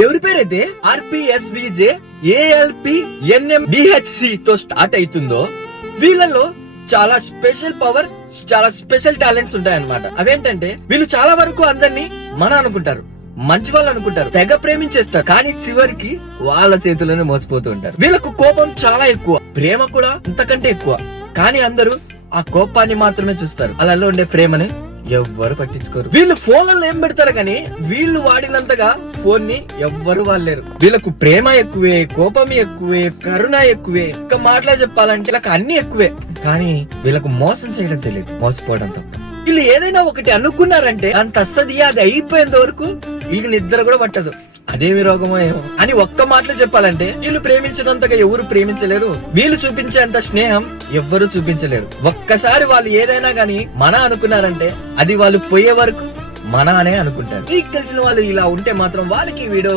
ఎవరి పేరైతే ఆర్పిఎస్విజే ALPNMDHC తో స్టార్ట్ అవుతుందో వీళ్ళలో చాలా స్పెషల్ పవర్, చాలా స్పెషల్ టాలెంట్స్ ఉంటాయన్నమాట. అవేంటంటే వీళ్ళు చాలా వరకు అందరినీ మన అనుకుంటారు, మంచి వాళ్ళు అనుకుంటారు, తెగ ప్రేమించేస్తారు. కానీ చివరికి వాళ్ళ చేతుల్లోనే మోసపోతూ ఉంటారు. వీళ్ళకు కోపం చాలా ఎక్కువ, ప్రేమ కూడా అంతకంటే ఎక్కువ. కానీ అందరూ ఆ కోపాన్ని మాత్రమే చూస్తారు, అలా ఉండే ప్రేమని ఎవ్వరు పట్టించుకోరు. వీళ్ళు ఫోన్లలో ఏం పెడతారు కానీ వీళ్ళు వాడినంతగా ఫోన్ ని ఎవ్వరు వాడలేరు. వీళ్ళకు ప్రేమ ఎక్కువే, కోపం ఎక్కువే, కరుణ ఎక్కువే. ఒక మాటలో చెప్పాలంటే వీళ్ళకి అన్ని ఎక్కువే. కానీ వీళ్ళకు మోసం చేయడం తెలియదు, మోసపోవడం తప్ప. వీళ్ళు ఏదైనా ఒకటి అనుకున్నారంటే అంత అస్తది, అది అయిపోయేంత వరకు వీళ్ళ నిద్ర కూడా పట్టదు. అదేమి రోగమో ఏమో అని ఒక్క మాటలో చెప్పాలంటే వీళ్ళు ప్రేమించినంతగా ఎవరు ప్రేమించలేరు. వీళ్ళు చూపించేంత స్నేహం ఎవ్వరు చూపించలేరు. ఒక్కసారి వాళ్ళు ఏదైనా గానీ మన అనుకున్నారంటే అది వాళ్ళు పోయే వరకు మన అనే అనుకుంటారు. మీకు తెలిసిన వాళ్ళు ఇలా ఉంటే మాత్రం వాళ్ళకి వీడియో